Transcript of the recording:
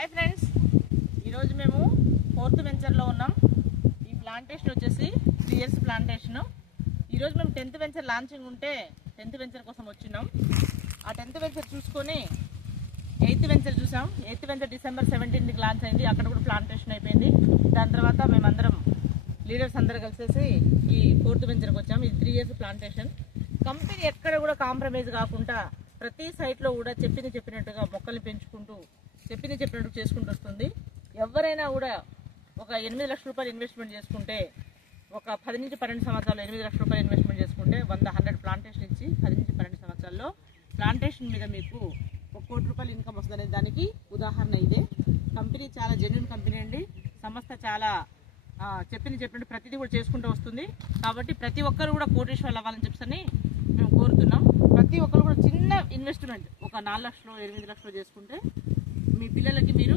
Hi friends, ఈరోజు మేము 4th వెంచర్లో ఉన్నాం. ఈ ప్లాంటేషన్ వచ్చేసి 3 years ప్లాంటేషన్. ఈరోజు మేము 10th వెంచర్ లాంచింగ్ ఉంటే 10th వెంచర్ కోసం వచ్చినాం. ఆ 10th వెంచర్ చూసుకొని 8th వెంచర్ చూసాం. 8th వెంచర్ December 17కి లాంచ్ అయింది. అక్కడ కూడా ప్లాంటేషన్ అయిపోయింది. దాని తర్వాత మేమందరం లీడర్స్ అందరూ కలిసేసి ఈ 4th వెంచర్కి వచ్చాం. ఇది 3 years ప్లాంటేషన్. కంపెనీ ఎక్కడ కూడా కాంప్రమైజ్ కాకుండా ప్రతి సైట్లో కూడా చెప్పినట్టుగా మొక్కలు పెంచుకుంటూ చెప్పినట్టు చేసుకుంటూ వస్తుంది. ఎవరైనా కూడా ఒక 8 లక్షల రూపాయలు ఇన్వెస్ట్మెంట్ చేసుకుంటే, ఒక 10 నుంచి 12 సంవత్సరాలు 8 లక్షల రూపాయలు ఇన్వెస్ట్మెంట్ చేసుకుంటే 100 ప్లాంటేషన్ ఇచ్చి 10 నుంచి 12 సంవత్సరాల్లో ప్లాంటేషన్ మీద మీకు 1 కోటి రూపాయలు ఇన్కమ్ వస్తుంది. దానికి ఉదాహరణ ఇదే. కంపెనీ చాలా జెన్యూన్ కంపెనీ అండి. సంస్థ చాలా చెప్పినట్టు ప్రతిదీ కూడా చేసుకుంటూ వస్తుంది. కాబట్టి ప్రతి ఒక్కరు కూడా కోటీశ్వర్లు అవ్వాలని చెప్పని మేము కోరుతున్నాం. ప్రతి ఒక్కరు కూడా చిన్న ఇన్వెస్ట్మెంట్ ఒక 4 లక్షలు 8 లక్షలు చేసుకుంటే మీ పిల్లలకి మీరు